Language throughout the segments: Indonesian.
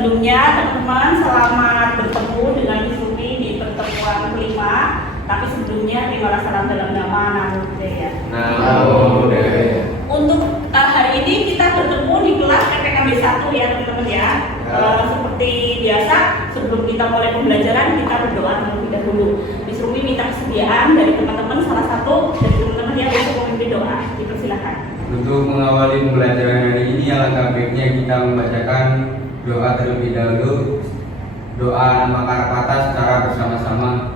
sebelumnya teman-teman selamat bertemu dengan Isumi di pertemuan kelima. Tapi sebelumnya terima salam dalam nama Namo Buddhaya. Namo Buddhaya. Untuk hari ini kita bertemu di kelas PPKB 1 ya teman-teman ya. Seperti biasa sebelum kita mulai pembelajaran kita berdoa terlebih dahulu. Isumi minta kesediaan dari teman-teman, salah satu dari teman-teman yang bisa memimpin doa. Dipersilakan. Untuk mengawali pembelajaran hari ini, alangkah baiknya kita membacakan doa terlebih dahulu. Doa nama Karapata secara bersama-sama.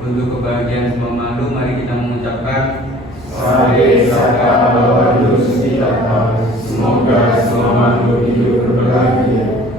Untuk kebahagiaan semua makhluk, mari kita mengucapkan semoga semua makhluk hidup berbahagia.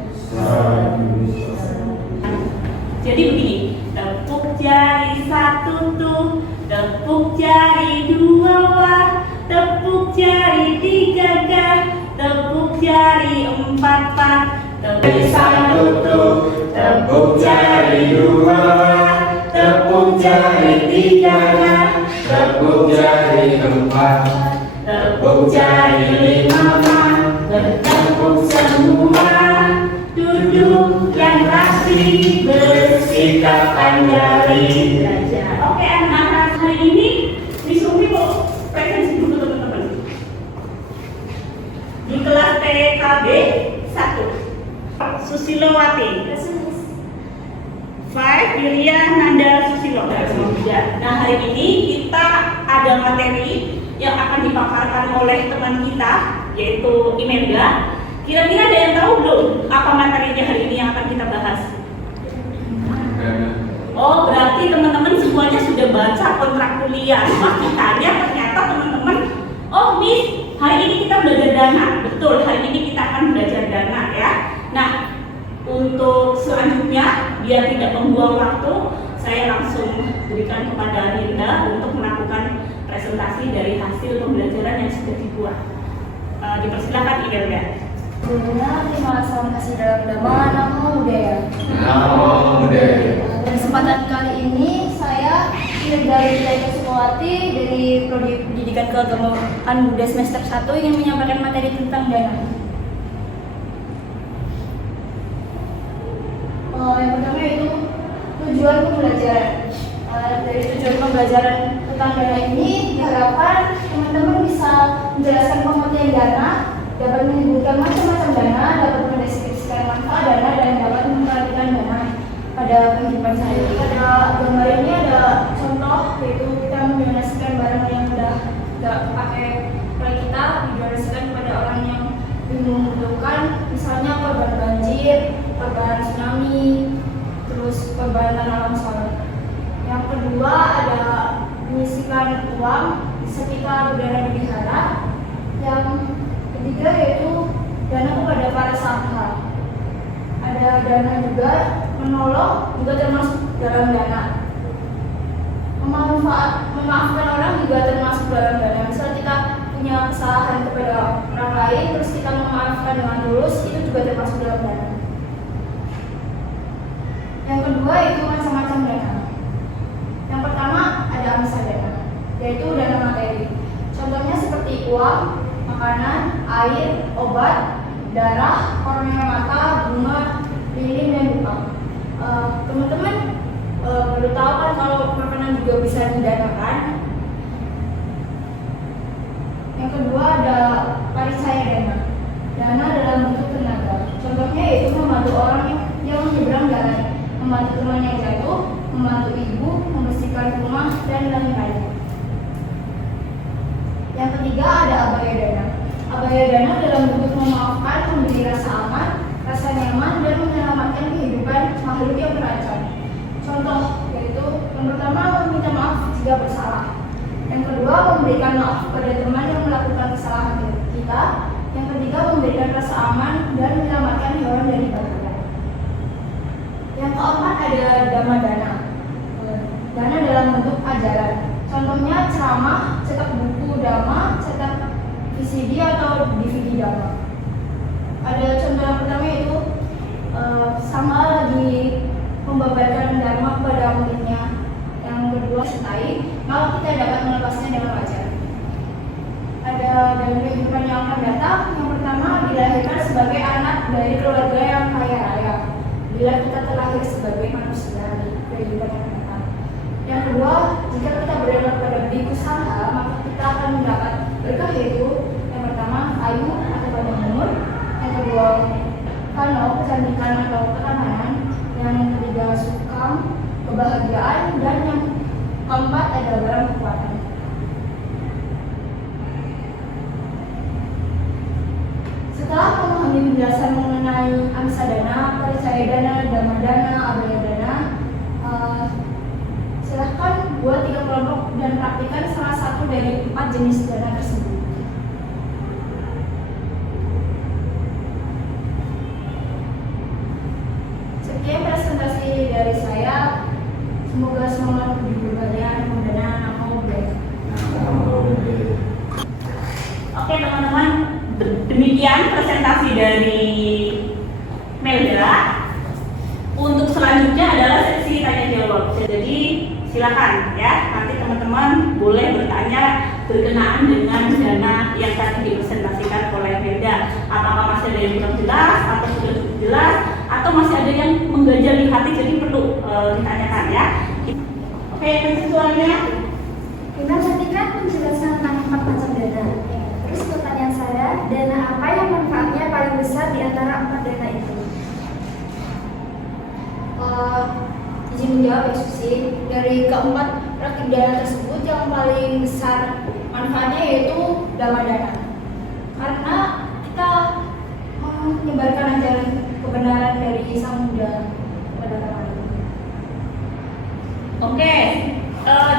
Jadi begini, tepuk jari satu tuh, tepuk jari dua wah, tepuk jari tiga gah, tepuk jari empat pat, tepuk satu tuh, tepuk jari dua wah, tepuk jari tiga gah, tepuk jari keempat, tepuk jari lima wah, bertepuk semua. Duduk yang rapi, bersihkan jari. Oke anak-anak, hari ini Isumi mau presensi dulu teman-teman. Di kelas PKB 1 Susilowati 5 Yulia Nanda Susilo. Nah hari ini kita ada materi yang akan dipaparkan oleh teman kita yaitu Imelda. Kira-kira ada yang tahu belum apa materinya hari ini yang akan kita bahas? Oh, berarti teman-teman semuanya sudah baca kontrak kuliah. Wah, ditanya ternyata teman-teman, oh Miss, hari ini kita belajar dana. Betul, hari ini kita akan belajar dana ya. Nah, untuk selanjutnya, biar tidak membuang waktu, saya langsung berikan kepada Linda untuk melakukan presentasi dari hasil pembelajaran yang sudah dibuat. Dipersilakan Imelda. Sebelumnya terima kasih dalam nama Namo Buddhaya. Namo Buddhaya. Dan kesempatan kali ini saya dari Susilowati dari Prodi Pendidikan Keagamaan Buddha semester 1 ingin menyampaikan materi tentang dana. Yang pertama yaitu tujuan pembelajaran. Dari tujuan pembelajaran tentang dana ini diharapkan teman-teman bisa menjelaskan pengertian dana, dapat menyebutkan macam-macam dana, dapat mendeskripsikan manfaat dana, dan dapat memperhatikan dana pada kehidupan sehari-hari. Pada gambar ini ada contoh yaitu kita mendonasikan barang yang sudah tidak pakai oleh kita, didonasikan kepada orang yang membutuhkan, misalnya korban banjir, korban tsunami, terus korban tanah longsor. Yang kedua ada menyisihkan uang ketika dana dipelihara. Yang ketiga yaitu dana kepada para sahabat. Ada dana juga menolong juga termasuk dalam dana. Memaafkan orang juga termasuk dalam dana. Misal kita punya kesalahan kepada orang lain terus kita memaafkan dengan tulus, itu juga termasuk dalam dana. Yang kedua itu macam-macam dana. Yang pertama ada amsal dana, yaitu dana materi. Contohnya seperti uang, makanan, air, obat, darah, kornea mata, bunga, lilin, dan dupa. Teman-teman perlu tahu kan kalau makanan juga bisa didanakan. Yang kedua ada parisaya dana, dana dalam bentuk tenaga. Contohnya yaitu membantu orang yang menyeberang jalan, membantu teman yang jatuh, membantu ibu, membersihkan rumah, dan lain-lain. Yang ketiga ada abaya dana. Abaya dana dalam bentuk memaafkan, memberi rasa aman, rasa nyaman, dan menyelamatkan kehidupan makhluk yang terancam. Contoh yaitu yang pertama meminta maaf jika bersalah. Yang kedua memberikan maaf kepada teman yang melakukan kesalahan kita. Yang ketiga memberikan rasa aman dan menyelamatkan hewan dari bahaya. Yang keempat ada dhamma dana. Dana dalam bentuk ajaran. Contohnya ceramah, cetak buku dhamma, cetak VCD atau DVD dhamma. Ada contoh yang pertama yaitu sama lagi membabarkan dharma kepada muridnya. Yang kedua sertai, maka kita dapat melepasnya dengan wajar. ada dalam kehidupan yang akan datang. Yang pertama, dilahirkan sebagai anak dari keluarga yang kaya raya. Bila kita terlahir sebagai manusia di kehidupan yang akan datang. Yang kedua, jika kita beranak pada benih usaha, maka kita akan mendapat berkah, yaitu yang pertama, ayu atau panjang umur. Yang kedua, kano, kecantikan atau ketahanan. Yang ketiga, sukam, kebahagiaan. Dan yang keempat adalah barang kekuatan. Setelah memahami penjelasan mengenai amsa dana, percaya dana, dama dana, abaya dana, silahkan buat 3 kelompok dan praktikkan salah satu dari 4 jenis dana tersebut. Sekian presentasi dari saya. Semoga semangat menghibur kalian, mudah-mudahan nama budaya. Oke teman-teman, demikian presentasi dari Melda. Untuk selanjutnya adalah sesi tanya jawab. Jadi silakan ya, nanti teman-teman boleh bertanya berkenaan dengan dana yang tadi dipresentasikan oleh Melda. Apakah masih ada yang belum jelas atau sudah cukup jelas, atau masih ada yang mengganjal di hati, jadi perlu ditanyakan ya. Oke, penjelasannya. Kita perhatikan penjelasan tentang 4 macam dana. Terus pertanyaan saya, dana apa yang manfaatnya paling besar di antara 4 dana itu? Izin menjawab ya Susi. Dari keempat praktik dana tersebut, yang paling besar manfaatnya yaitu dama dana. Karena kita menyebarkan ajaran kebenaran dari Sang Buddha kepada orang lain. Oke,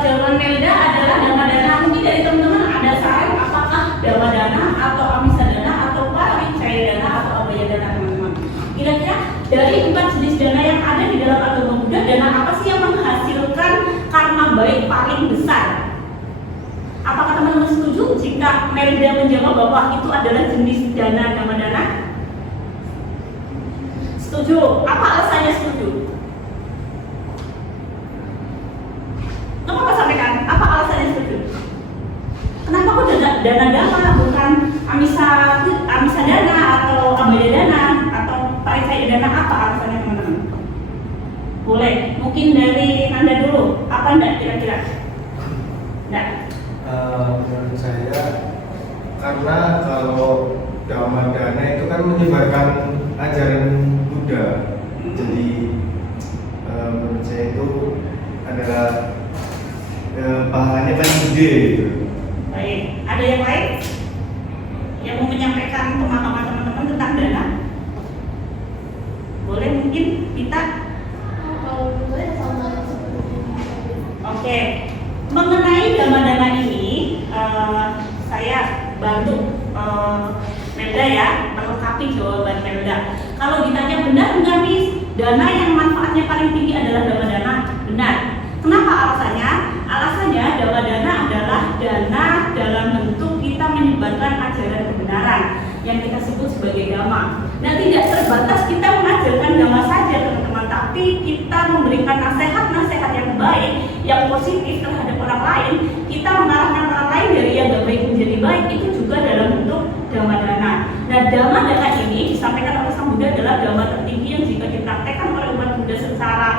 jawaban Melda adalah dama dana. Mungkin dari teman-teman ada saran apakah dama dana atau amisa dana atau paricaya dana atau abaya dana, teman-teman. Kira-kira dari 4 jenis dana yang ada di dalam agama Buddha, dana apa sih yang menghasilkan karma baik paling besar? Apakah teman-teman setuju jika Melda menjawab bahwa itu adalah jenis dana dama dana? Setuju. Apa alasannya setuju? Kenapa sampaikan? Apa alasannya setuju? Kenapa kok dana dama bukan amisa dana atau abaya dana atau paricaya dana? Apa alasannya teman-teman? Boleh. Mungkin dari Nanda dulu. Apa enggak kira-kira? Enggak. Menurut saya, karena kalau dhamma dana itu kan menyebarkan ajaran Buddha. Jadi menurut saya itu adalah pahalanya paling gede gitu. Baik. Ada yang lain yang mau menyampaikan pemahaman teman-teman tentang dana? Boleh mungkin kita. Kalau boleh sama Oke. Mengenai dana ini, saya bantu Melda ya, melengkapi jawaban Melda. Kalau ditanya benar enggak Miss, dana yang manfaatnya paling tinggi adalah dana, benar. Kenapa alasannya? Alasannya dana adalah dana dalam bentuk kita menyebarkan ajaran kebenaran yang kita sebut sebagai dhamma. Nah, tidak terbatas kita mengajarkan dhamma saja teman-teman, tapi kita memberikan nasihat-nasihat yang baik, yang positif terhadap orang lain. Kita mengarahkan orang lain dari yang gak baik menjadi baik, itu juga dalam bentuk dhamma dana. Nah, dhamma dana ini disampaikan oleh Sang Buddha adalah dhamma tertinggi yang jika dipraktekkan oleh umat Buddha secara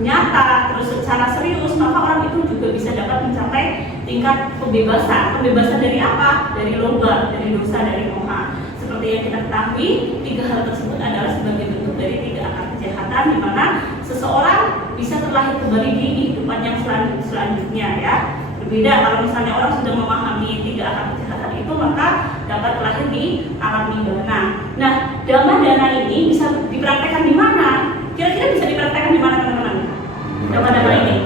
nyata, terus secara serius, maka orang itu juga bisa dapat mencapai tingkat pembebasan. Pembebasan dari apa? Dari loba, dari dosa, dari moha. Seperti yang kita ketahui, 3 hal tersebut adalah sebagai bentuk dari 3 akar kejahatan, di mana seseorang bisa terlahir kembali di kehidupan yang selanjutnya ya. Berbeda kalau misalnya orang sudah memahami 3 akar kejahatan itu, maka dapat terlahir di alam nibbana. Nah, dhamma dana ini bisa dipraktekkan di mana? Kira-kira bisa dipraktekkan di mana teman-teman? Dhamma ini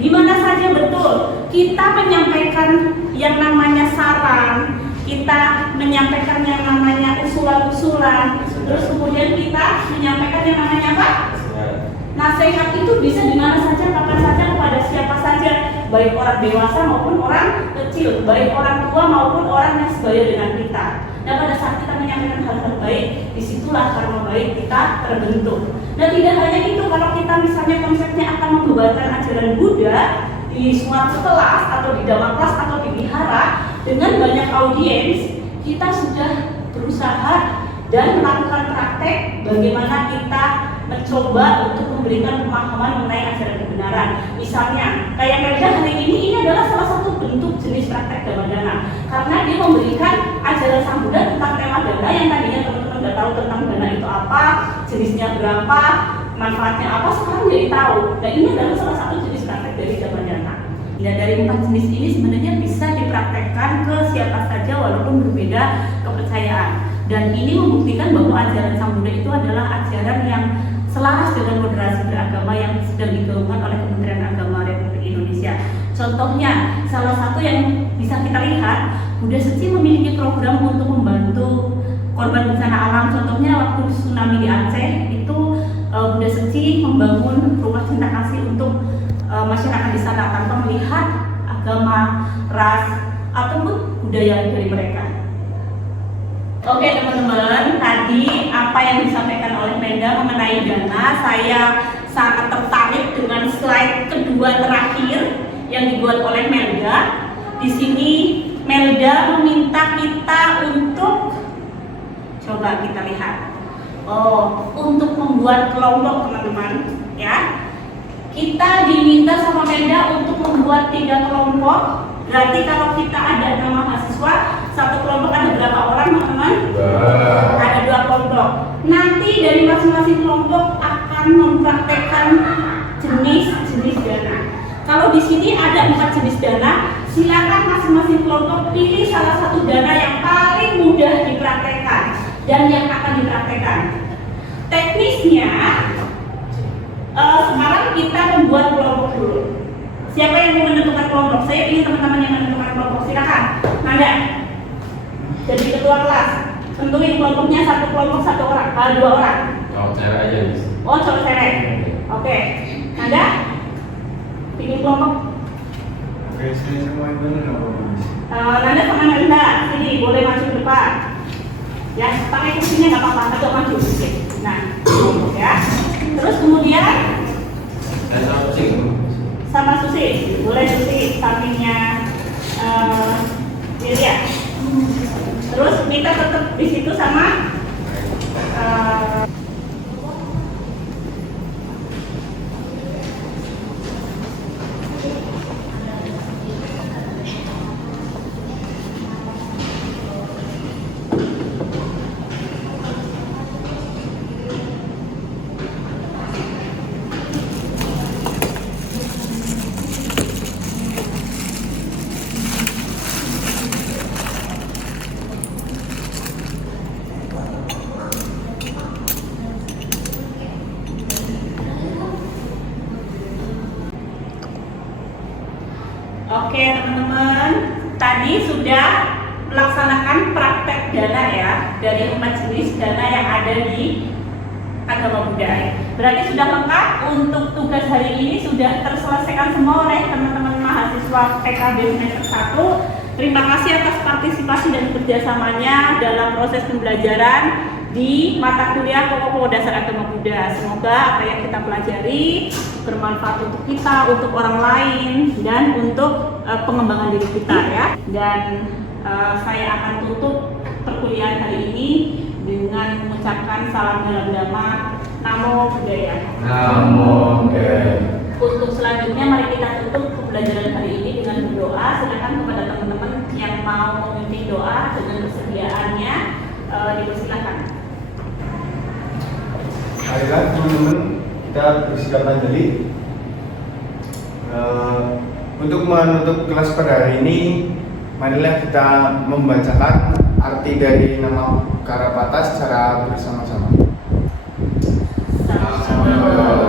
di mana saja, betul. Kita menyampaikan yang namanya saran, kita menyampaikan yang namanya usulan-usulan, terus kemudian kita menyampaikan yang namanya apa? Nasihat itu bisa di mana saja, kapan saja, kepada siapa saja, baik orang dewasa maupun orang kecil, baik orang tua maupun orang yang sebaya dengan kita. Dan pada saat kita menyampaikan hal-hal baik, disitulah karma baik kita terbentuk. Dan tidak hanya itu, kalau kita misalnya konsepnya akan menyebarkan ajaran Buddha, di suatu kelas atau di dalam kelas atau di wihara dengan banyak audiens, kita sudah berusaha dan melakukan praktek bagaimana kita mencoba untuk memberikan pemahaman mengenai ajaran kebenaran. Misalnya, kayak Melda hari ini adalah salah satu bentuk jenis praktek Dhammadana, karena dia memberikan ajaran Sang Buddha tentang tema dana yang tadinya teman-teman nggak tahu tentang dana itu apa, jenisnya berapa, manfaatnya apa, sekarang jadi tahu. Dan ini adalah salah satu jenis praktek dari Dhammadana. Dan dari 4 jenis ini sebenarnya bisa dipraktekkan ke siapa saja walaupun berbeda kepercayaan. Dan ini membuktikan bahwa ajaran Sang Buddha itu adalah ajaran yang selaras dengan moderasi beragama yang sedang digaungkan oleh Kementerian Agama Republik Indonesia. Contohnya, salah satu yang bisa kita lihat, Buddha Suci memiliki program untuk membantu korban bencana alam. Contohnya waktu tsunami di Aceh itu Buddha Suci membangun rumah cinta kasih untuk masyarakat di sana tanpa melihat agama, ras, ataupun budaya dari mereka. Oke teman-teman, tadi apa yang disampaikan oleh Melda mengenai dana, saya sangat tertarik dengan slide kedua terakhir yang dibuat oleh Melda. Di sini Melda meminta kita untuk coba kita lihat. Untuk membuat kelompok teman-teman, ya. Kita diminta sama Melda untuk membuat 3 kelompok. Berarti kalau kita ada 6 mahasiswa, satu kelompok ada berapa orang teman-teman? Ada 2 kelompok. Nanti dari masing-masing kelompok akan mempraktekkan jenis-jenis dana. Kalau di sini ada 4 jenis dana, silakan masing-masing kelompok pilih salah satu dana yang paling mudah dipraktekkan dan yang akan dipraktekkan. Teknisnya, sekarang kita membuat kelompok dulu. Siapa yang mau menentukan kelompok? Saya ingin teman-teman yang menentukan kelompok. Silakan, Nanda. Jadi ketua kelas. Tentuin kelompoknya satu kelompok 1 orang, 2 orang. Cowok cewek aja, Miss. Oh, cowok cewek. Oke. Nanda, pilih kelompok. Oke, saya sama Ibu nggak apa-apa, Miss. Nanda sama Nanda, sini boleh maju ke depan. Ya, pakai kursinya nggak apa-apa, agak maju. Oke. Nah, ya. Terus kemudian Saya sama kucing. sama Susi, boleh Susi sampingnya Lilia. Terus kita tetap di situ sama Oke teman-teman, tadi sudah melaksanakan praktek dana ya dari 4 jenis dana yang ada di agama Buddha. Berarti sudah lengkap untuk tugas hari ini, sudah terselesaikan semua oleh teman-teman mahasiswa PKB semester 1. Terima kasih atas partisipasi dan kerjasamanya dalam proses pembelajaran di mata kuliah Pokok-pokok Dasar Agama Buddha. Semoga apa yang kita pelajari bermanfaat untuk kita, untuk orang lain, dan untuk pengembangan diri kita ya. Dan saya akan tutup perkuliahan hari ini dengan mengucapkan salam dalam dhamma, Namo Buddhaya. Namo Buddhaya. Untuk selanjutnya mari kita tutup pembelajaran hari ini dengan berdoa. Silakan kepada teman-teman yang mau memimpin doa dengan kesediaannya dipersilakan. Baiklah teman-teman, kita bersiap Anjali. Untuk menutup kelas pada hari ini, marilah kita membacakan arti dari nama Karapata secara bersama-sama. Sama-sama.